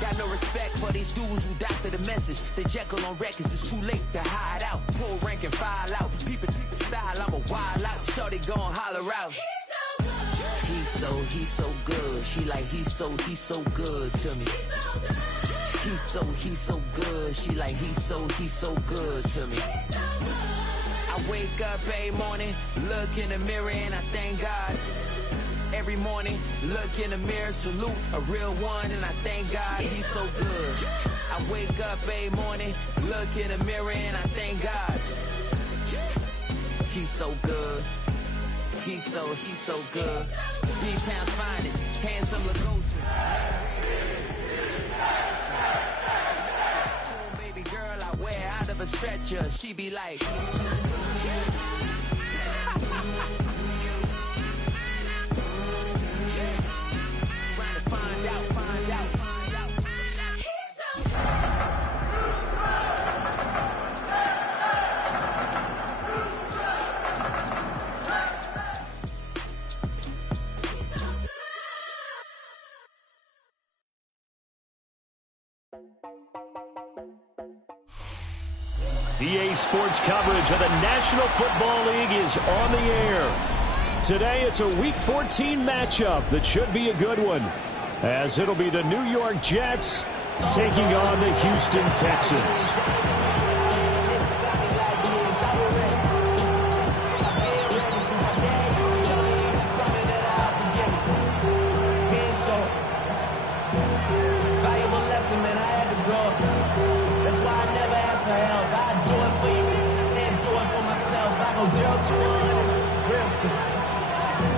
Got no respect for these dudes who doctor the message. The Jekyll on records, it's too late to hide out. Pull rank and file out. People style, I'm a wild out. Shorty gon' holler out. He's so good. She like he's so good to me. He's so good. She like he's so good to me. I wake up every morning, look in the mirror and I thank God. Every morning, look in the mirror, salute a real one, and I thank God he's so good. I wake up every morning, look in the mirror, and I thank God he's so good. He's so good. B-Town's finest, handsome Lagosa. Baby girl, I wear out of a stretcher. She be like. EA Sports coverage of the National Football League is on the air. Today it's a Week 14 matchup that should be a good one, as it'll be the New York Jets taking on the Houston Texans.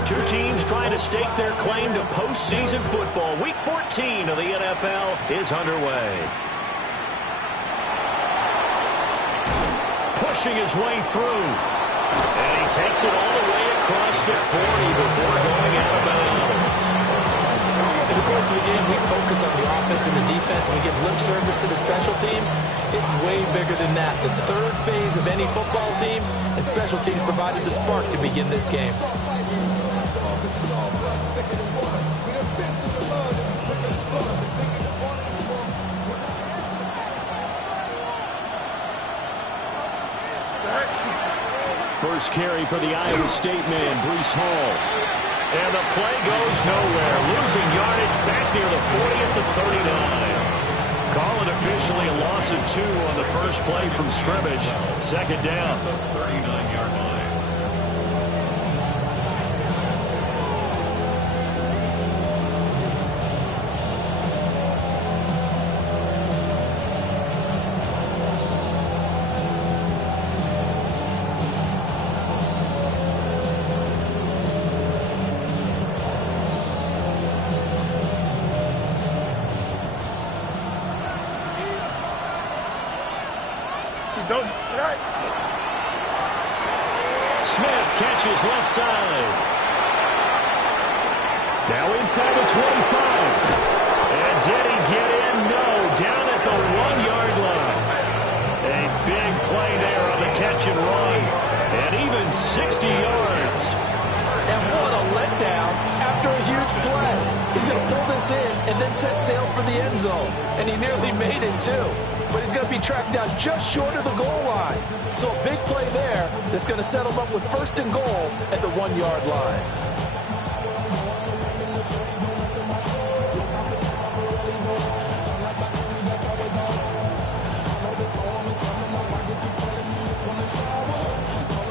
Two teams trying to stake their claim to postseason football. Week 14 of the NFL is underway. Pushing his way through. And he takes it all the way across the 40 before going out of bounds. In the course of the game, we focus on the offense and the defense, and we give lip service to the special teams. It's way bigger than that. The third phase of any football team, and special teams provided the spark to begin this game. First carry for the Iowa State man, Breece Hall. And the play goes nowhere. Losing yardage back near the 40 at the 39. Call it officially a loss of 2 on the first play from scrimmage. Second down. 39-yard line. Smith catches left side. Now inside the 25. And did he get in? No. Down at the 1-yard line. A big play there on the catch and run. And even 60 yards. And what a letdown after a huge play. He's going to pull this in and then set sail for the end zone. And he nearly made it, too. But he's going to be tracked down just short of the goal line. So a big play there that's going to set him up with first and goal at the 1-yard line.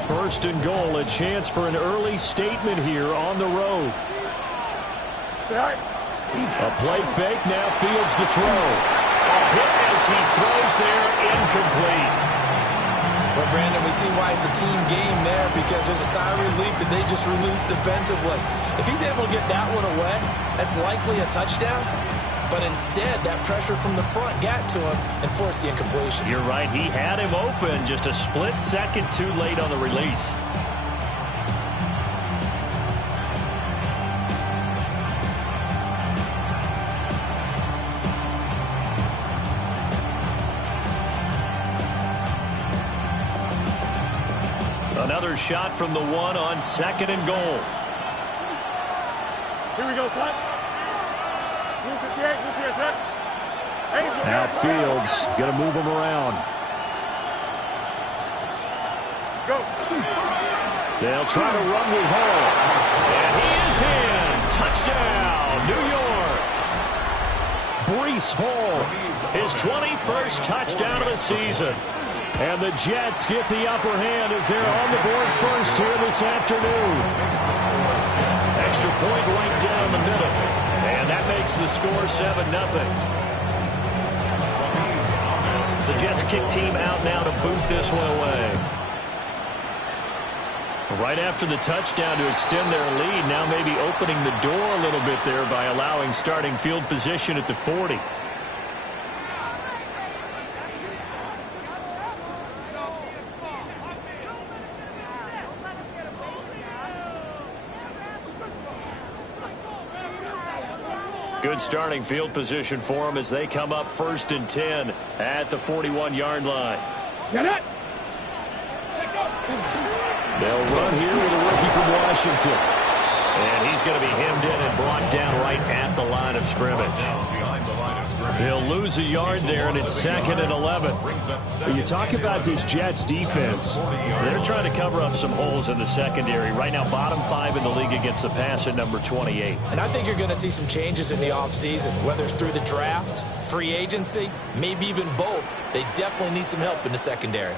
First and goal, a chance for an early statement here on the road. A play fake, now Fields to throw. A hit as he throws there, incomplete. Well, Brandon, we see why it's a team game there, because there's a sigh of relief that they just released defensively. If he's able to get that one away, that's likely a touchdown. But instead, that pressure from the front got to him and forced the incompletion. You're right. He had him open, just a split second too late on the release. Another shot from the 1 on second and goal. Here we go, son. Move 58, move to your set. Now Fields going to move him around. Go. They'll try to run with Hall. And he is in. Touchdown, New York. Breece Hall, his 21st touchdown of the season. And the Jets get the upper hand as they're on the board first here this afternoon. Extra point right down the middle. And that makes the score 7-0. The Jets kick team out now to boot this one away. Right after the touchdown to extend their lead, now maybe opening the door a little bit there by allowing starting field position at the 40. Good starting field position for them as they come up 1st and 10 at the 41-yard line. Get it. They'll run here with a rookie from Washington. And he's going to be hemmed in and brought down right at the line of scrimmage. He'll lose a yard there, and it's 2nd and 11. When you talk about this Jets defense, they're trying to cover up some holes in the secondary. Right now, bottom 5 in the league against the pass at number 28. And I think you're going to see some changes in the offseason, whether it's through the draft, free agency, maybe even both. They definitely need some help in the secondary.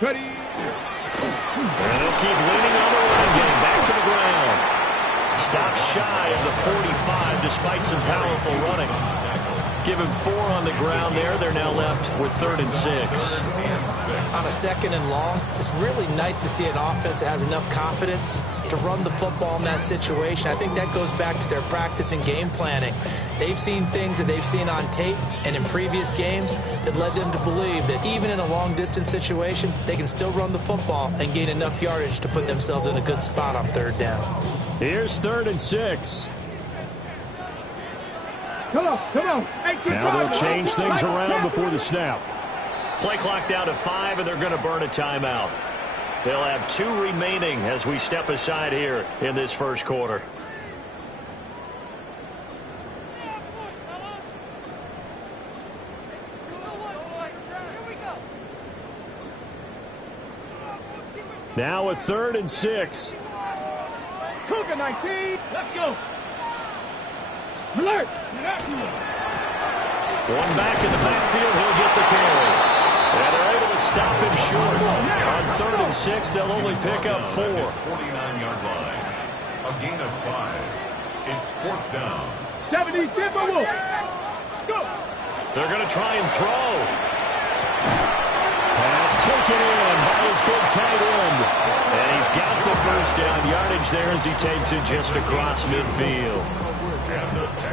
Ready. And they'll keep leaning on the running game. Back to the ground. Stops shy of the 45 despite some powerful running. Give him 4 on the ground there. They're now left with 3rd and 6. On a 2nd and long, it's really nice to see an offense that has enough confidence to run the football in that situation. I think that goes back to their practice and game planning. They've seen things that they've seen on tape and in previous games that led them to believe that even in a long-distance situation, they can still run the football and gain enough yardage to put themselves in a good spot on 3rd down. Here's 3rd and 6. Come on. Now they'll change things around before the snap. Play clock down to 5, and they're going to burn a timeout. They'll have 2 remaining as we step aside here in this first quarter. Now a 3rd and 6. Cougar 19. Let's go. Alert. One back in the backfield, he'll get the carry. And they're able to stop him short. On 3rd and 6, they'll only pick up 4. 49-yard line. A gain of 5. It's 4th down. 70, Timberwolves. Let's go. They're going to try and throw. Pass taken in by his big tight end. And he's got the 1st down yardage there as he takes it just across midfield.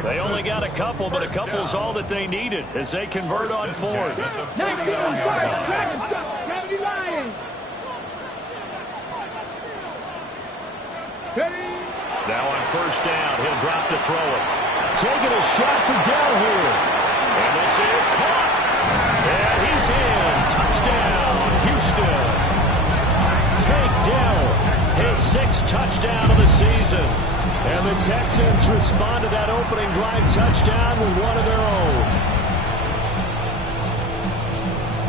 They only got a couple, but a couple's all that they needed as they convert on 4th. Now on 1st down, he'll drop to throw it. Taking a shot for Dell here. And this is caught. And he's in. Touchdown, Houston. Take Dell, his 6th touchdown of the season. And the Texans respond to that opening drive touchdown with one of their own.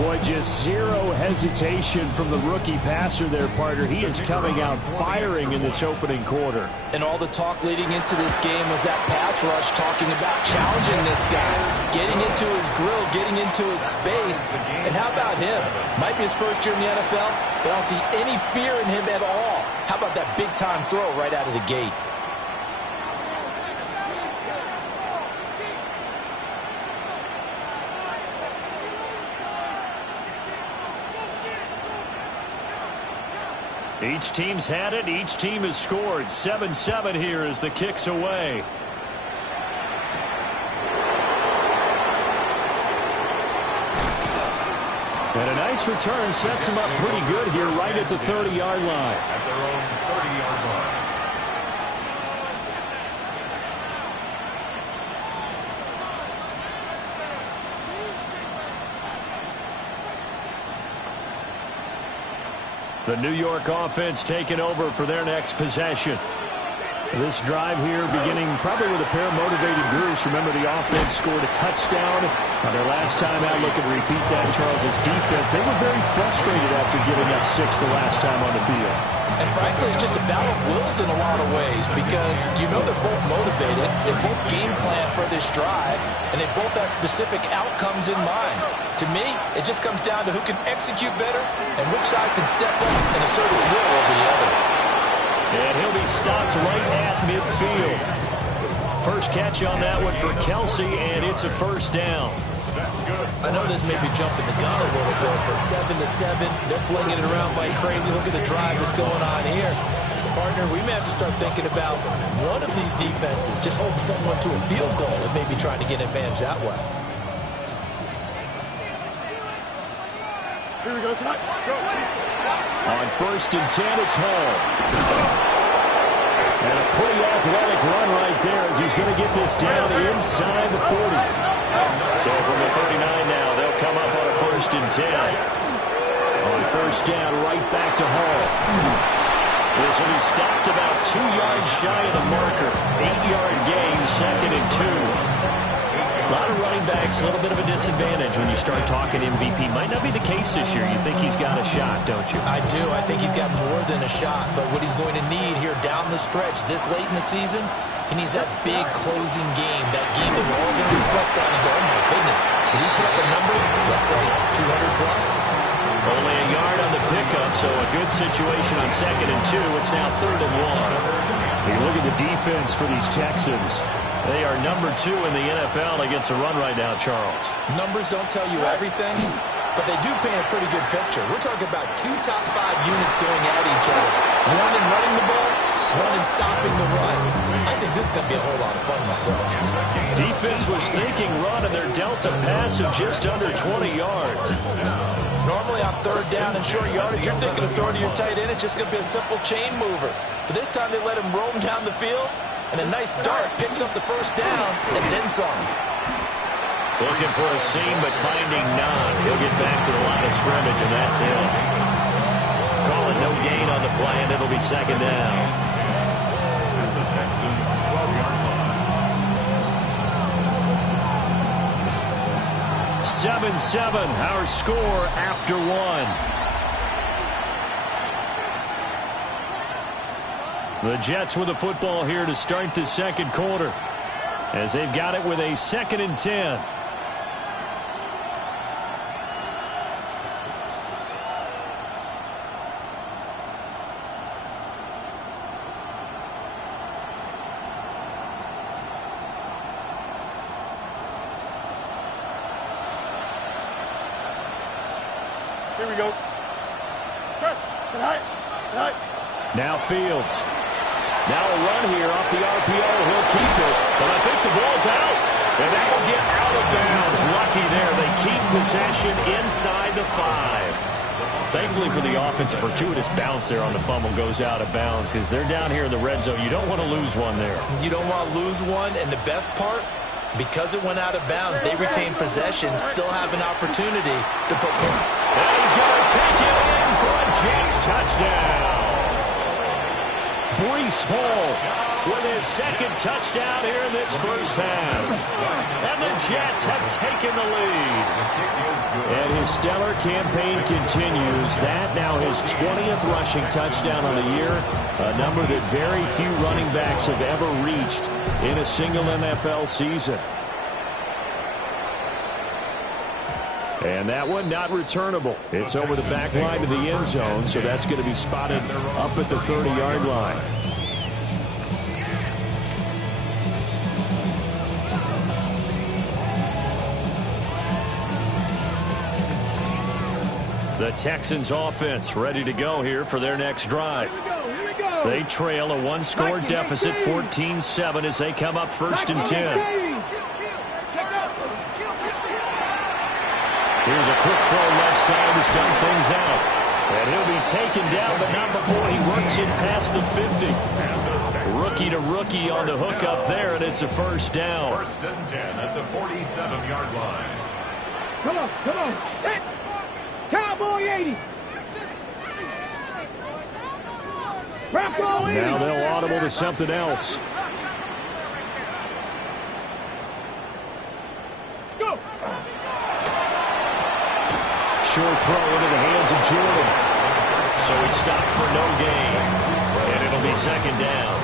Boy, just zero hesitation from the rookie passer there, partner. He is coming out firing in this opening quarter. And all the talk leading into this game was that pass rush, talking about challenging this guy, getting into his grill, getting into his space. And how about him? Might be his first year in the NFL, but I don't see any fear in him at all. How about that big-time throw right out of the gate? Each team's had it. Each team has scored. 7-7 here as the kick's away. And a nice return sets him up pretty good here right at the 30-yard line. At their own 30-yard line. The New York offense taking over for their next possession. This drive here beginning probably with a pair of motivated groups. Remember, the offense scored a touchdown on their last time out. Looking to repeat that. Charles' defense, they were very frustrated after giving up 6 the last time on the field. And frankly, it's just a battle of wills in a lot of ways because you know they're both motivated. They both game plan for this drive, and they both have specific outcomes in mind. To me, it just comes down to who can execute better and which side can step up and assert its will over the other. And he'll be stopped right at midfield. First catch on that one for Kelsey, and it's a first down. That's good. I know this may be jumping the gun a little bit, but 7-7, they're flinging it around like crazy. Look at the drive that's going on here. Partner, we may have to start thinking about one of these defenses just holding someone to a field goal and maybe trying to get an advantage that way. Here we go, Scott. Go. On 1st and 10, it's Hall. And a pretty athletic run right there as he's going to get this down inside the 40. So from the 39 now, they'll come up on a 1st and 10. On 1st down, right back to Hall. This will be stopped about 2 yards shy of the marker. 8-yard gain, 2nd and 2. A lot of running backs, a little bit of a disadvantage when you start talking MVP. Might not be the case this year. You think he's got a shot, don't you? I do. I think he's got more than a shot. But what he's going to need here down the stretch this late in the season, he needs that big closing game, that game that we're all going to reflect on and go, oh, my goodness, did he put up a number, let's say, 200 plus? Only a yard on the pickup, so a good situation on 2nd and 2. It's now 3rd and 1. You look at the defense for these Texans. They are number 2 in the NFL against the run right now, Charles. Numbers don't tell you everything, but they do paint a pretty good picture. We're talking about 2 top 5 units going at each other. One in running the ball, one in stopping the run. I think this is going to be a whole lot of fun myself. Defense was thinking run, and they're dealt a pass of just under 20 yards. Normally on 3rd down and short yardage, you're thinking of throwing to your tight end. It's just going to be a simple chain mover. But this time they let him roam down the field. And a nice dart picks up the 1st down and then some. Looking for a seam, but finding none. He'll get back to the line of scrimmage, and that's it. Calling no gain on the play, and it'll be 2nd down. At the Texans' 12-yard line. 7-7, our score after 1. The Jets with the football here to start the 2nd quarter, as they've got it with a 2nd and 10. Here we go. Trust. Tonight. Now Fields. Now a run here off the RPO. He'll keep it. But I think the ball's out. And that will get out of bounds. Lucky there. They keep possession inside the 5. Thankfully for the offense, a fortuitous bounce there on the fumble goes out of bounds because they're down here in the red zone. You don't want to lose one there. You don't want to lose one. And the best part, because it went out of bounds, they retain possession, still have an opportunity to put point. And he's going to take it in for a Jets touchdown. Breece Hall with his 2nd touchdown here in this 1st half. And the Jets have taken the lead. And his stellar campaign continues. That now his 20th rushing touchdown on the year, a number that very few running backs have ever reached in a single NFL season. And that one not returnable. It's over the back line to the end zone, so that's going to be spotted up at the 30-yard line. The Texans offense ready to go here for their next drive. They trail a 1-score deficit, 14-7, as they come up 1st and 10. Here's a quick throw left side to start things out. And he'll be taken down, but not before he works it past the 50. Rookie to rookie on the hook up there, and it's a 1st down. 1st and 10 at the 47-yard line. Come on. Hit. Cowboy 80. Now they'll audible to something else. Short throw into the hands of Jordan. So he stopped for no gain. And it'll be second down.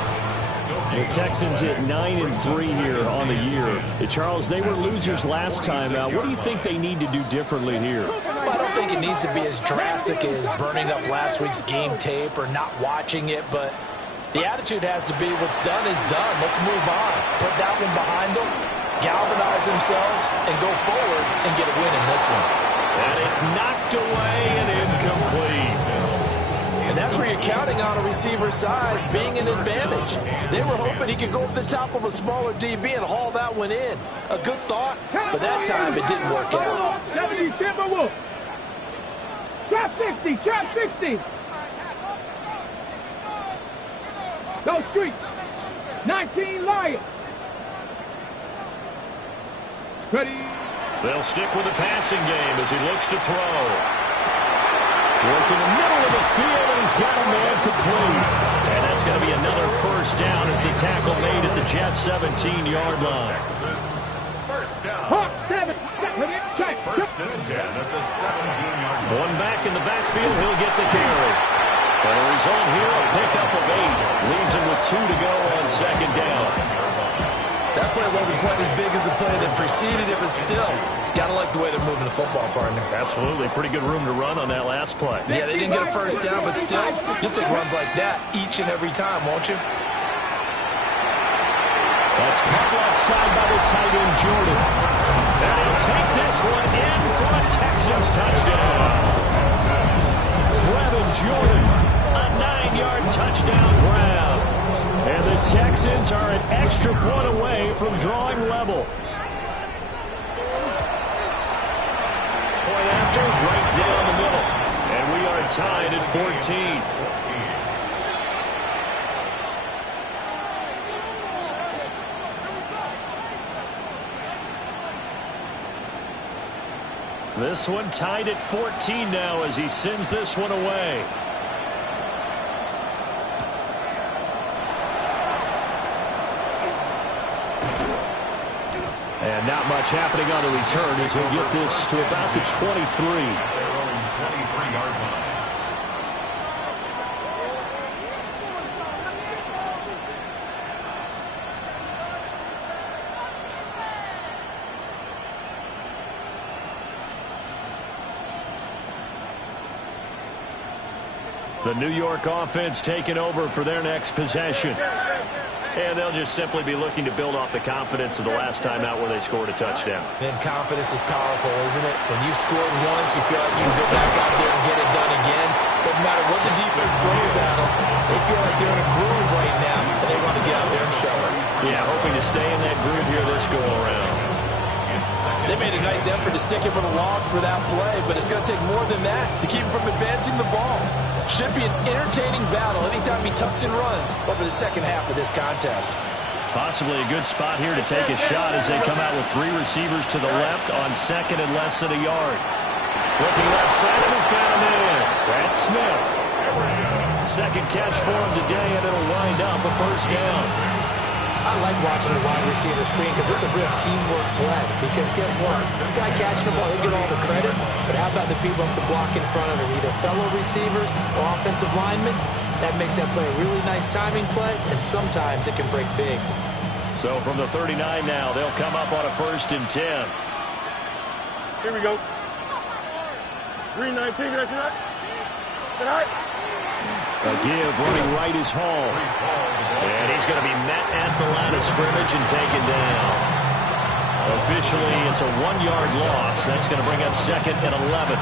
The Texans at 9-3 here on the year. Charles, they were losers last time out. What do you think they need to do differently here? Well, I don't think it needs to be as drastic as burning up last week's game tape or not watching it, but the attitude has to be what's done is done. Let's move on. Put that one behind them, galvanize themselves, and go forward and get a win in this one. And it's knocked away and incomplete. And that's where you're counting on a receiver's size being an advantage. They were hoping he could go over the top of a smaller DB and haul that one in. A good thought, but that time it didn't work out. 70, Timberwolf. Trap 60, trap 60. Go street. 19 Lions. Ready. They'll stick with the passing game as he looks to throw. Working the middle of the field, and he's got a man complete. And that's going to be another first down as the tackle made at the Jets' 17-yard line. First down. Hawk 7. First and 10 at the 17-yard line. One back in the backfield, he'll get the carry. And the result here, a pickup of 8. Leaves him with 2 to go on second down. That play wasn't quite as big as the play that preceded it, but still, gotta like the way they're moving the football, partner. Absolutely. Pretty good room to run on that last play. Yeah, they didn't get a first down, but still, you'll take runs like that each and every time, won't you? That's cut left side by the tight end, Jordan. And he'll take this one in for a Texans touchdown. Brevin Jordan, a 9-yard touchdown grab. And the Texans are an extra point away from drawing level. Point after, right down the middle. And we are tied at 14. This one tied at 14 now as he sends this one away. And not much happening on the return as he'll get this to about the 23. Their own 23-yard line. The New York offense taking over for their next possession. And they'll just simply be looking to build off the confidence of the last time out where they scored a touchdown. And confidence is powerful, isn't it? When you've scored once, you feel like you can go back out there and get it done again. Doesn't matter what the defense throws at them. They feel like they're in a groove right now, and they want to get out there and show it. Yeah, hoping to stay in that groove here this go-around. They made a nice effort to stick him with a loss for that play, but it's going to take more than that to keep him from advancing the ball. Should be an entertaining battle anytime he tucks and runs over the second half of this contest. Possibly a good spot here to take a shot as they come out with 3 receivers to the left on second and less than a yard. Looking left side, and he's got him in. That's Smith. Second catch for him today, and it'll wind up a first down. I like watching the wide receiver screen because it's a real teamwork play. Because guess what? The guy catching the ball, he'll get all the credit. But how about the people who have to block in front of him? Either fellow receivers or offensive linemen. That makes that play a really nice timing play, and sometimes it can break big. So from the 39 now, they'll come up on a 1st and 10. Here we go. 319, tonight. Tonight. A give running right is Hall. And he's going to be met at the line of scrimmage and taken down. Officially, it's a 1-yard loss. That's going to bring up 2nd and 11.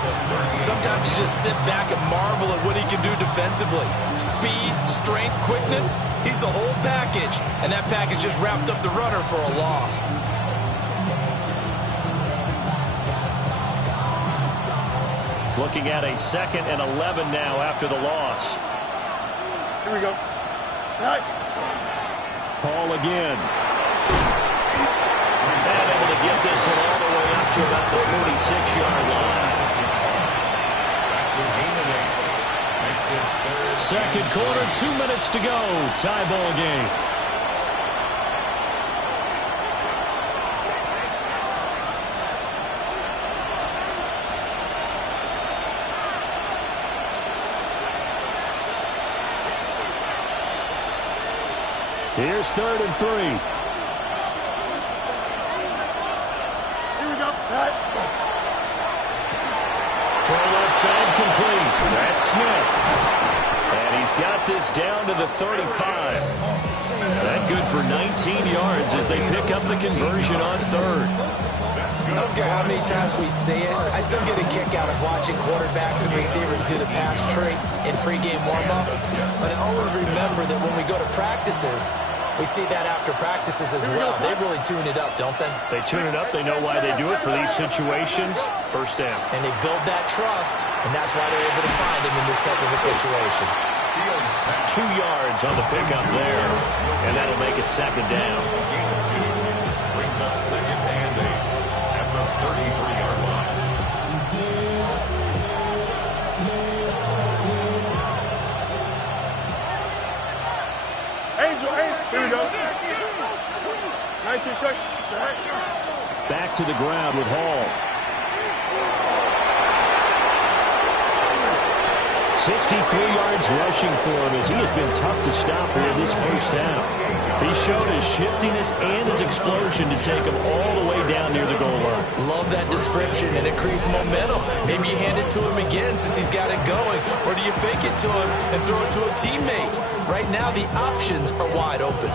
Sometimes you just sit back and marvel at what he can do defensively. Speed, strength, quickness. He's the whole package. And that package just wrapped up the runner for a loss. Looking at a 2nd and 11 now after the loss. Here we go. Right. Hall again. And able to get this one all the way up to about the 46-yard line. second quarter, 2 minutes to go. Tie ball game. Here's 3rd and 3. Here we go. Right. Throw left side complete. That's Smith. And he's got this down to the 35. That good for 19 yards as they pick up the conversion on 3rd. I don't care how many times we see it. I still get a kick out of watching quarterbacks and receivers do the pass tree in pregame warm-up. But I always remember that when we go to practices, we see that after practices as well. They really tune it up, don't they? They tune it up. They know why they do it for these situations. First down. And they build that trust, and that's why they're able to find him in this type of a situation. 2 yards on the pickup there, and that'll make it second down. Brings up 2nd and 8 at the 33-yard line. Angel. Here we go. 19 seconds. Back to the ground with Hall. 63 yards rushing for him as he has been tough to stop here this first half. He showed his shiftiness and his explosion to take him all the way down near the goal line. Love that description, and it creates momentum. Maybe you hand it to him again since he's got it going, or do you fake it to him and throw it to a teammate? Right now, the options are wide open.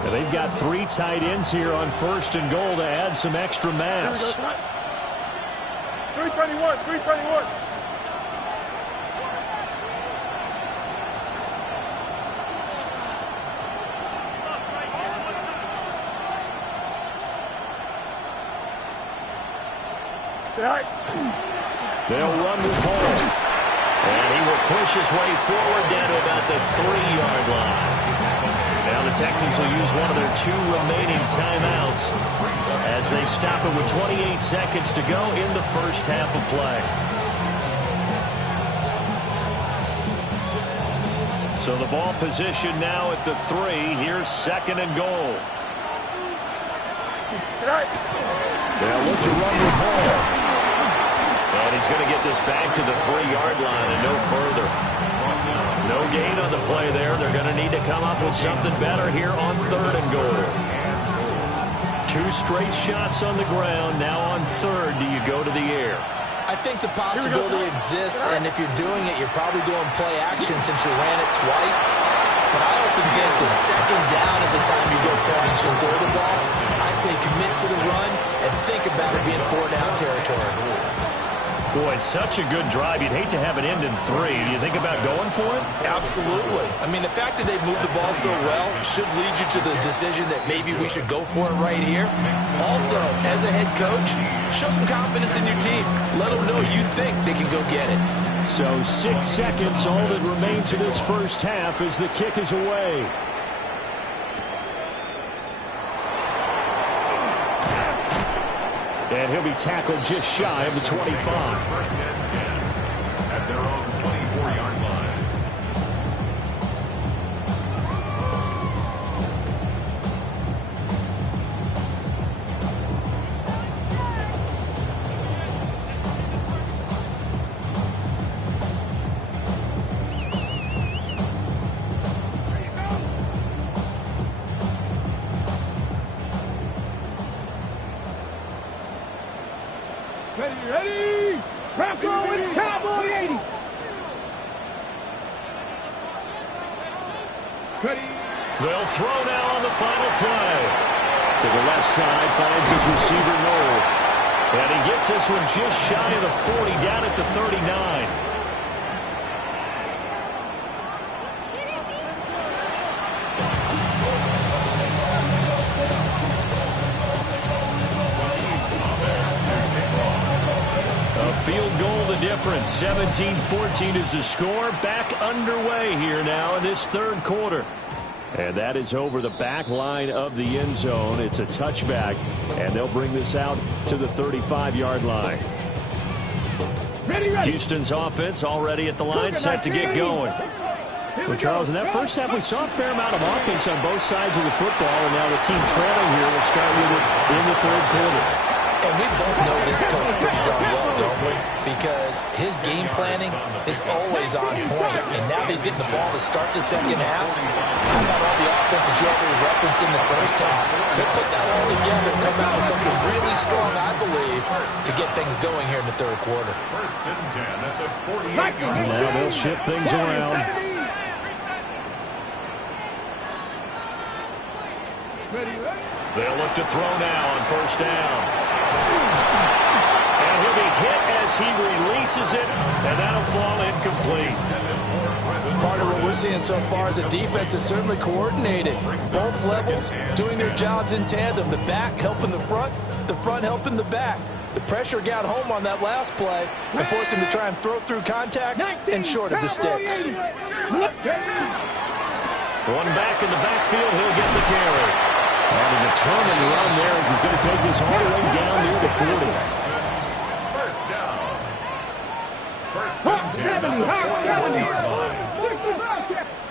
And they've got 3 tight ends here on 1st and goal to add some extra mass. 331. They'll run with Hall. And he will push his way forward down to about the 3-yard line. Now the Texans will use one of their 2 remaining timeouts as they stop it with 28 seconds to go in the first half of play. So the ball position now at the 3. Here's 2nd and goal. They'll look to run with Hall. And he's going to get this back to the 3-yard line and no further. No gain on the play there. They're going to need to come up with something better here on 3rd and goal. 2 straight shots on the ground. Now on 3rd, do you go to the air? I think the possibility exists, and if you're doing it, you're probably going play action since you ran it twice. But I often think the 2nd down is the time you go play action, throw the ball. I say commit to the run and think about it being 4-down territory. Boy, it's such a good drive. You'd hate to have it end in 3. Do you think about going for it? Absolutely. I mean, the fact that they've moved the ball so well should lead you to the decision that maybe we should go for it right here. Also, as a head coach, show some confidence in your team. Let them know you think they can go get it. So 6 seconds, all that remains of this first half as the kick is away. And he'll be tackled just shy of the 25. First and 10 at their own 24-yard line. Ready? Cowboy 80. They'll throw now on the final play. To the left side, finds his receiver Noel. And he gets this one just shy of the 40, down at the 39. Field goal the difference. 17-14 is the score. Back underway here now in this 3rd quarter. And that is over the back line of the end zone. It's a touchback, and they'll bring this out to the 35-yard line. Houston's offense already at the line, set to get going. Well, Charles, in that first half, we saw a fair amount of offense on both sides of the football, and now the team trailing here will start with it in the third quarter. And we both know this coach pretty darn well, don't we? Because his game planning is always on point. And now that he's getting the ball to start the second half, how about all the offense that you already referenced in the first half? He'll put that all together and come out with something really strong, I believe, to get things going here in the third quarter. First and 10 at the 48-yard line. Now they'll shift things around. They'll look to throw now on first down. And he'll be hit as he releases it, and that'll fall incomplete. Part of what we're seeing so far is the defense is certainly coordinated. Both levels doing their jobs in tandem. The back helping the front helping the back. The pressure got home on that last play and forced him to try and throw through contact and short of the sticks. One back in the backfield, he'll get the carry. And a determined run there as he's going to take this all the way down near the 40. First down. First and 10 at the 40-yard line.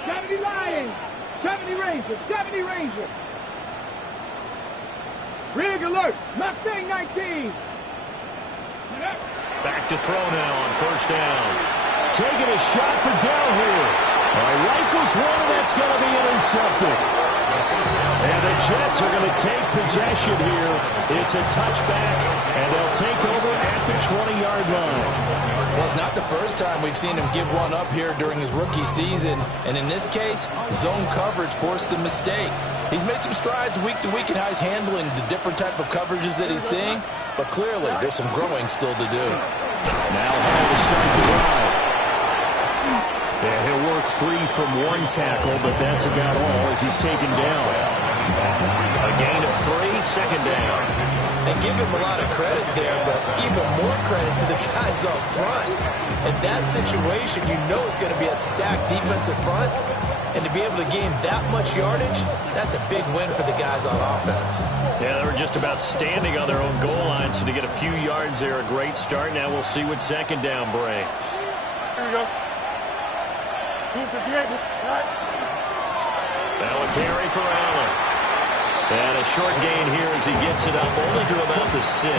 70 Lions, 70 Rangers, 70 Rangers. Rig alert, Mustang 19. Back to throw now on first down. Taking a shot for Dell here. Rifles one, and that's going to be intercepted. And the Jets are going to take possession here. It's a touchback, and they'll take over at the 20-yard line. Well, it's not the first time we've seen him give one up here during his rookie season. And in this case, zone coverage forced the mistake. He's made some strides week to week in how he's handling the different type of coverages that he's seeing. But clearly, there's some growing still to do. Now Hall to start the drive. Yeah, he'll work free from one tackle, but that's about all as he's taken down. A gain of 3, second down. And give him a lot of credit there, but even more credit to the guys up front. In that situation, you know it's going to be a stacked defensive front. And to be able to gain that much yardage, that's a big win for the guys on offense. Yeah, they were just about standing on their own goal line, so to get a few yards there, a great start. Now we'll see what second down brings. Here we go. 258. Now a carry for Allen. And a short gain here as he gets it up only to about the 6.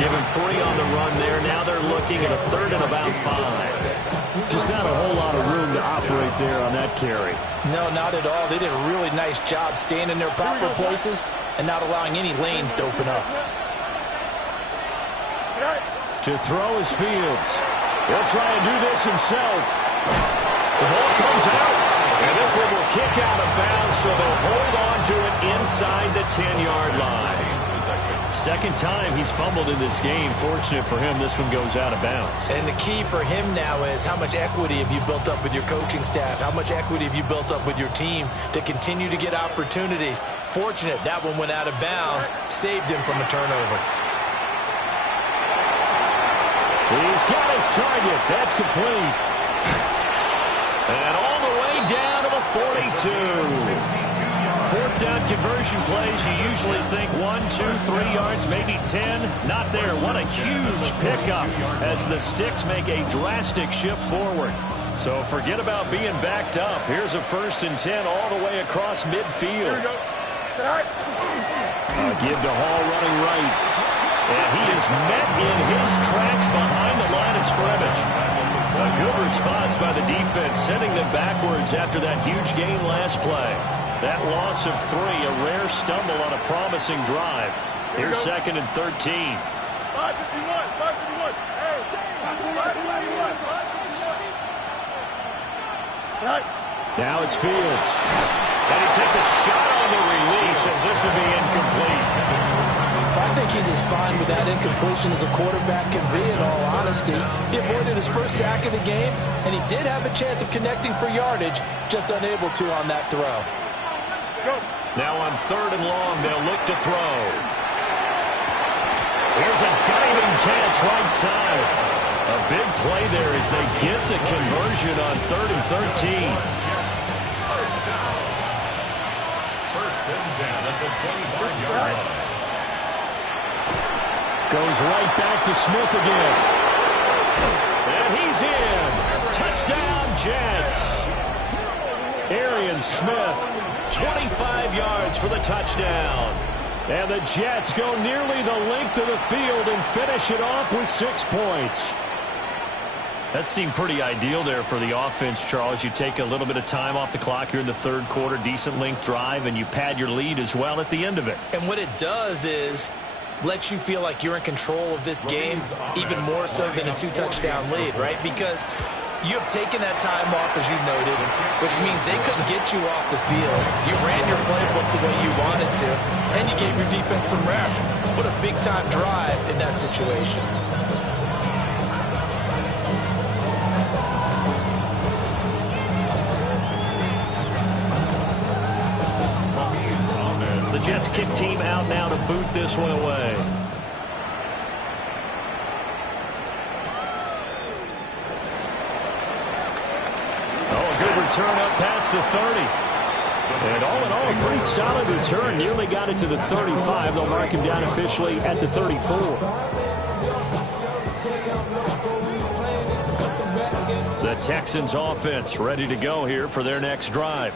Give him 3 on the run there. Now they're looking at a third and about 5. Just not a whole lot of room to operate there on that carry. No, not at all. They did a really nice job staying in their proper places and not allowing any lanes to open up. To throw is Fields. He'll try and do this himself. The ball comes out, and this one will kick out of bounds, so they'll hold on to it inside the 10-yard line. Second time he's fumbled in this game. Fortunate for him, this one goes out of bounds. And the key for him now is how much equity have you built up with your coaching staff? How much equity have you built up with your team to continue to get opportunities? Fortunate that one went out of bounds, saved him from a turnover. He's got his target. That's complete. And all the way down to the 42. Fourth down conversion plays, you usually think 1, 2, 3 yards, maybe 10. Not there. What a huge pickup as the Sticks make a drastic shift forward. So forget about being backed up. Here's a 1st and 10 all the way across midfield. Give to Hall running right. And he is met in his tracks behind the line of scrimmage. A good response by the defense, sending them backwards after that huge gain last play. That loss of 3, a rare stumble on a promising drive. Here's 2nd and 13. 551, 551. Hey, 551. Now it's Fields. And he takes a shot on the release as this will be incomplete. I think he's as fine with that incompletion as a quarterback can be, in all honesty. He avoided his first sack of the game, and he did have a chance of connecting for yardage, just unable to on that throw. Now on 3rd and long, they'll look to throw. Here's a diving catch right side. A big play there as they get the conversion on 3rd and 13. First down. First and 10 at the 25-yard line. Goes right back to Smith again. He's in. Touchdown, Jets. Arian Smith, 25 yards for the touchdown. And the Jets go nearly the length of the field and finish it off with 6 points. That seemed pretty ideal there for the offense, Charles. You take a little bit of time off the clock here in the third quarter, decent length drive, and you pad your lead as well at the end of it. And what it does is let you feel like you're in control of this game, even more so than a 2-touchdown lead, right? Because you have taken that time off, as you noted, which means they couldn't get you off the field. You ran your playbook the way you wanted to, and you gave your defense some rest. What a big-time drive in that situation. The Jets kick team out now to boot this one away. Oh, a good return up past the 30. And all in all, a pretty solid return. Nearly got it to the 35. They'll mark him down officially at the 34. The Texans offense ready to go here for their next drive.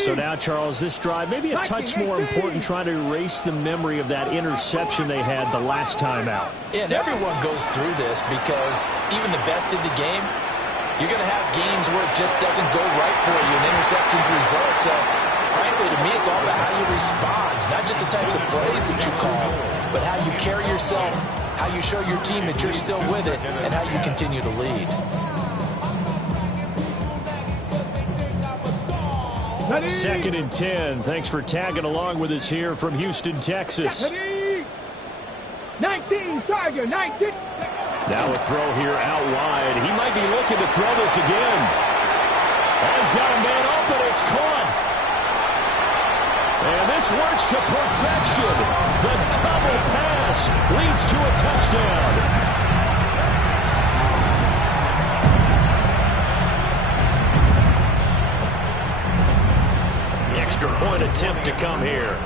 So now, Charles, this drive maybe a touch more important, trying to erase the memory of that interception they had the last time out. Yeah, and everyone goes through this because even the best in the game, you're going to have games where it just doesn't go right for you and interceptions result. So, frankly, to me, it's all about how you respond, not just the types of plays that you call, but how you carry yourself, how you show your team that you're still with it, and how you continue to lead. Second and 10. Thanks for tagging along with us here from Houston, Texas. 19, Tiger, 19. Now a throw here out wide. He might be looking to throw this again. Has got a man open. It's caught. And this works to perfection. The double pass leads to a touchdown. Extra point attempt to come here.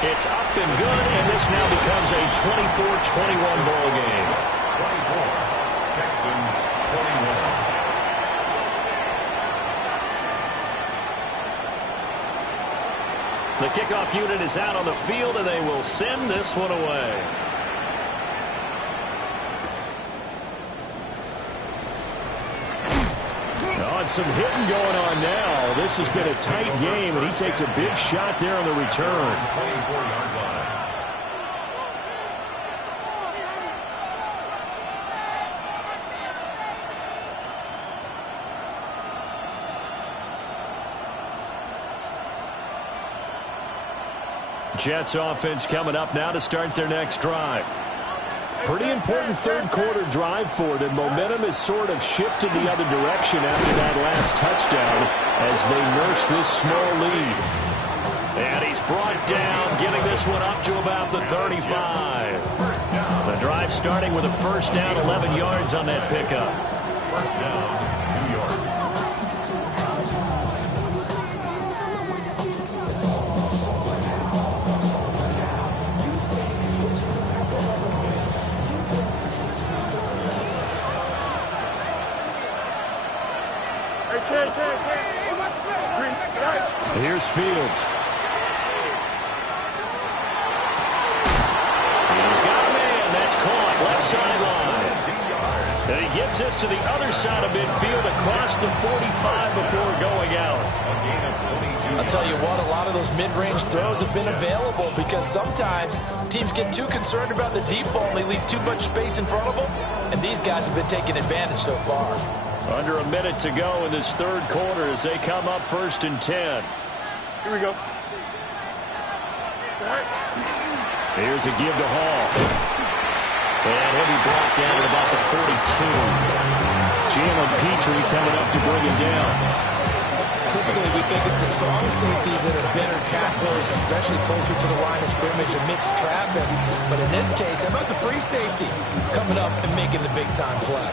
It's up and good, and this now becomes a 24-21 ball game. 24, Texans 21. The kickoff unit is out on the field, and they will send this one away. Some hitting going on now. This has been a tight game, and he takes a big shot there on the return. 24-yard line. Jets offense coming up now to start their next drive. Pretty important third quarter drive for them. Momentum has sort of shifted the other direction after that last touchdown as they nurse this small lead. And he's brought down, getting this one up to about the 35. The drive starting with a first down, 11 yards on that pickup. First down, New York. Here's Fields. He's got a man. That's caught. Left sideline. And he gets this to the other side of midfield across the 45 before going out. I'll tell you what, a lot of those mid-range throws have been available because sometimes teams get too concerned about the deep ball and they leave too much space in front of them. And these guys have been taking advantage so far. Under a minute to go in this third quarter as they come up first and 10. Here we go. Here's a give to Hall. And he'll be brought down at about the 42. Jalen Petrie coming up to bring him down. Typically, we think it's the strong safeties that are better tacklers, especially closer to the line of scrimmage amidst traffic. But in this case, how about the free safety coming up and making the big-time play?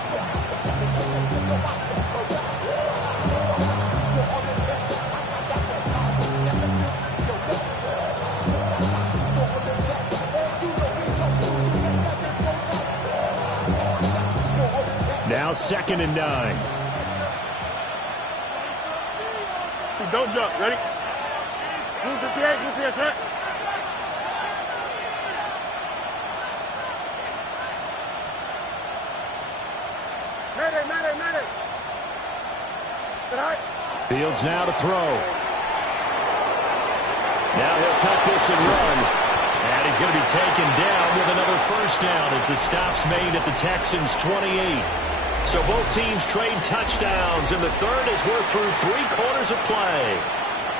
2nd and 9. Don't jump. Ready? Move 58. Move 58. Right? Mayday. Sit high. Fields now to throw. Now he'll tuck this and run. And he's going to be taken down with another first down as the stop's made at the Texans' 28. So both teams trade touchdowns in the third as we're through 3 quarters of play.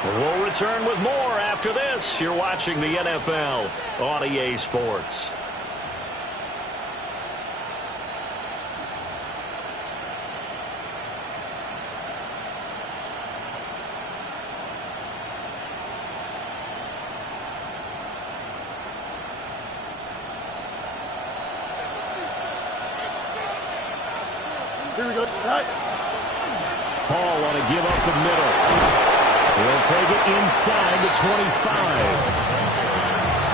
We'll return with more after this. You're watching the NFL on EA Sports. Here we go. Right. Paul want to give up the middle. He'll take it inside the 25.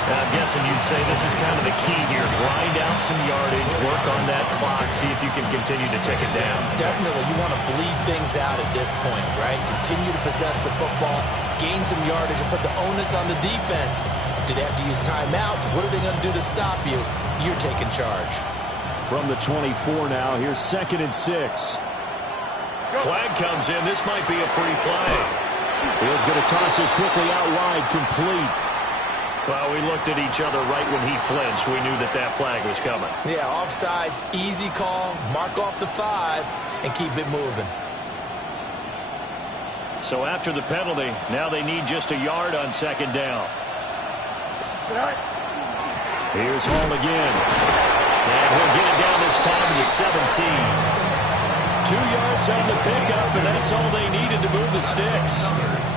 I'm guessing you'd say this is kind of the key here. Grind out some yardage, work on that clock, see if you can continue to tick it down. Definitely, you want to bleed things out at this point, right? Continue to possess the football, gain some yardage, and put the onus on the defense. Do they have to use timeouts? What are they going to do to stop you? You're taking charge. From the 24 now, here's 2nd and 6. Flag comes in. This might be a free play. Fields going to toss this quickly out wide, complete. Well, we looked at each other right when he flinched. We knew that that flag was coming. Yeah, offsides, easy call, mark off the 5, and keep it moving. So after the penalty, now they need just a yard on 2nd down. Here's Hall again. And he'll get it down this time to the 17. 2 yards on the pickup, and that's all they needed to move the sticks.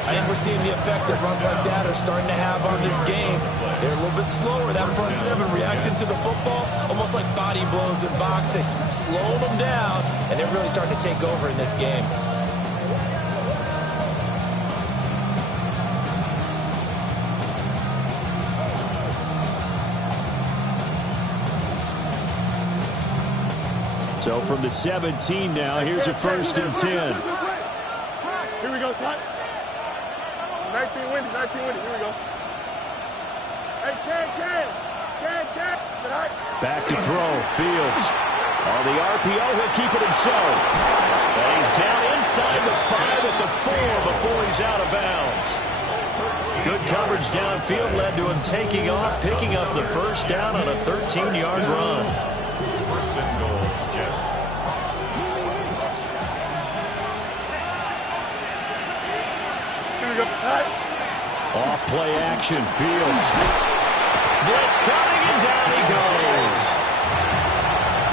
I think we're seeing the effect that runs like that are starting to have on this game. They're a little bit slower. That front 7 reacting to the football, almost like body blows in boxing. Slowing them down, and they're really starting to take over in this game. So from the 17 now, here's a 1st and 10. Here we go, son. 19 winning. Here we go. Hey, Ken. Tonight. Back to throw. Fields. On the RPO, he'll keep it himself. And he's down inside the 5 at the 4 before he's out of bounds. Good coverage downfield led to him taking off, picking up the first down on a 13-yard run. First and goal, Jets. Here we go. Off play action, Fields. Blitz coming, and down he goes.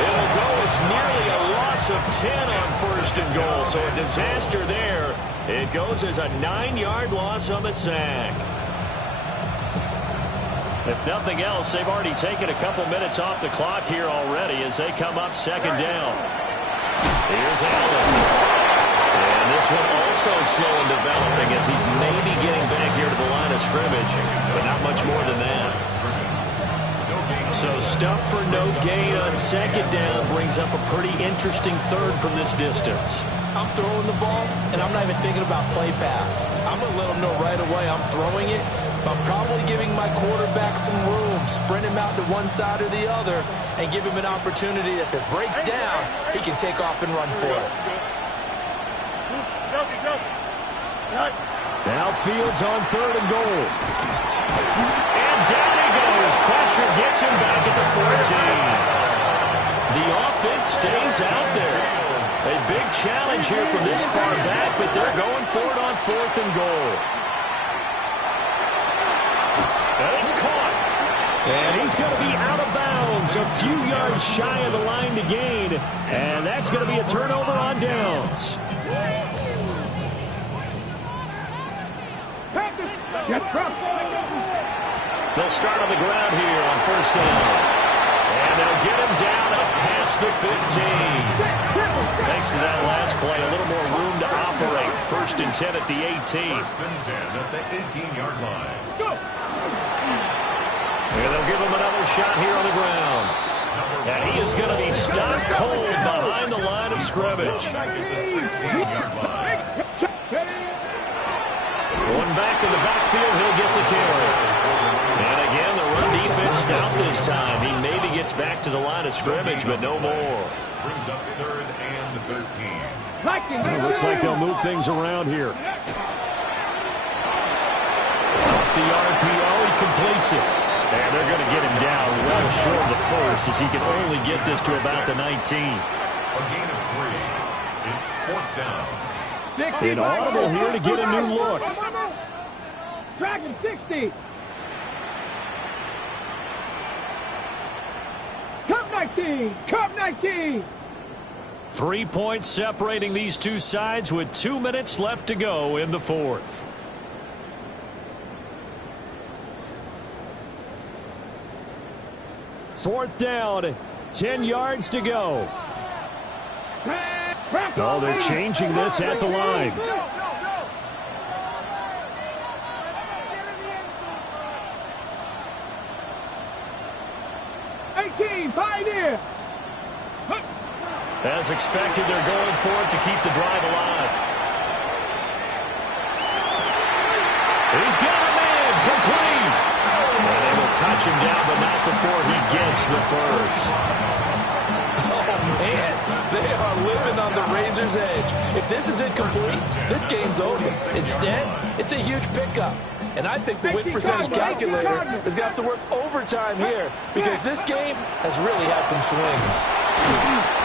It'll go as nearly a loss of 10 on 1st and goal, so a disaster there. It goes as a 9-yard loss on the sack. If nothing else, they've already taken a couple minutes off the clock here already as they come up 2nd down. Here's Allen. And this one also slow in developing as he's maybe getting back here to the line of scrimmage, but not much more than that. So stuff for no gain on 2nd down brings up a pretty interesting 3rd from this distance. I'm throwing the ball, and I'm not even thinking about play pass. I'm going to let them know right away I'm throwing it, but I'm probably giving my quarterback some room, sprint him out to one side or the other, and give him an opportunity that if it breaks down, he can take off and run for it. Now Fields on 3rd and goal. And down he goes. Pressure gets him back at the 14. The offense stays out there. A big challenge here from this far back, but they're going for it on 4th and goal. And it's caught. And he's going to be out of bounds, a few yards shy of the line to gain. And that's going to be a turnover on downs. They'll start on the ground here on 1st down. And they'll get him down up past the 15. Thanks to that last play, a little more room to operate. 1st and 10 at the 18. 1st and 10 at the 18-yard line. And they'll give him another shot here on the ground. And he is going to be stopped cold behind the line of scrimmage. Going back in the backfield, he'll get the carry. And again, the run defense stout this time. He maybe gets back to the line of scrimmage, but no more. Brings up 3rd and 13. It looks like they'll move things around here. Off the RPO, he completes it. And they're going to get him down well short of the first, as he can only get this to about the 19. A gain of 3. It's 4th down. Inaudible here to get a new look. Dragon 60. Cup 19. Cup 19. 3 points separating these two sides with 2 minutes left to go in the fourth. Fourth down, 10 yards to go. Oh, they're changing this at the line. Pioneer. As expected, they're going for it to keep the drive alive. He's got him in, complete. And they will touch him down, but not before he gets the first. Oh, man, they are living on the razor's edge. If this is incomplete, this game's over. Instead, it's a huge pickup. And I think the win percentage calculator is going to have to work overtime here because this game has really had some swings.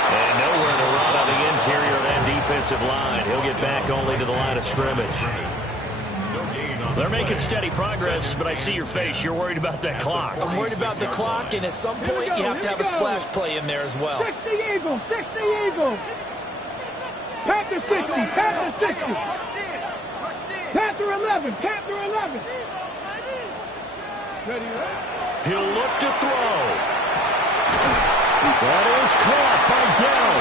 And nowhere to run on the interior of that defensive line. He'll get back only to the line of scrimmage. They're making steady progress, but I see your face. You're worried about that clock. I'm worried about the clock, and at some point you have to have a splash play in there as well. 60 Eagles, 60 Eagles. Panther 60, Panther 60. Panther 11, Panther 11. He'll look to throw. That is caught by Dell.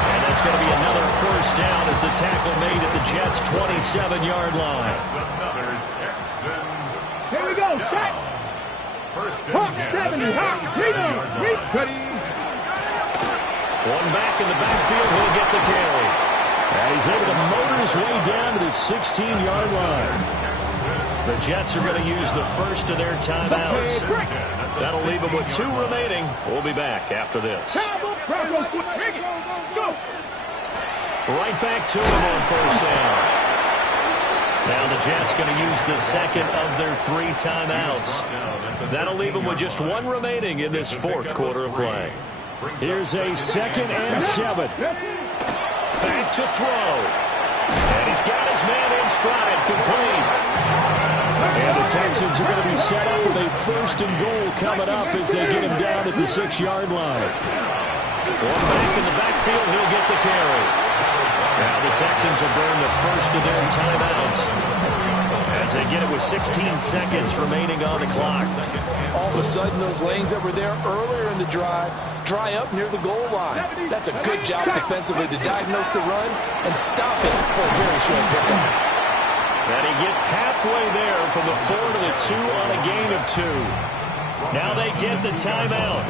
And that's going to be another first down as the tackle made at the Jets' 27-yard line. That's another Texans. Here we go, set. First Hawk and 70, Hawk 3, ready. One back in the backfield, he'll get the carry. And he's able to motor his way down to the 16-yard line. The Jets are going to use the first of their timeouts. That'll leave them with 2 remaining. We'll be back after this. Right back to him on first down. Now the Jets going to use the second of their 3 timeouts. That'll leave them with just 1 remaining in this fourth quarter of play. Here's a 2nd and 7. Back to throw. And he's got his man in stride, complete. And the Texans are going to be set up with a 1st and goal coming up as they get him down at the 6-yard line. One back in the backfield, he'll get the carry. Now the Texans will burn the first of their timeouts as they get it with 16 seconds remaining on the clock. All of a sudden, those lanes that were there earlier in the drive dry up near the goal line. That's a good job defensively to diagnose the run and stop it for a very short pickup. And he gets halfway there from the 4 to the 2 on a gain of 2. Now they get the timeout.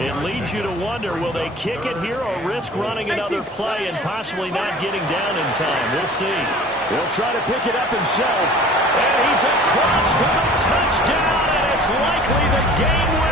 It leads you to wonder, will they kick it here or risk running another play and possibly not getting down in time? We'll see. He'll try to pick it up himself. And he's across for the touchdown, and it's likely the game winner.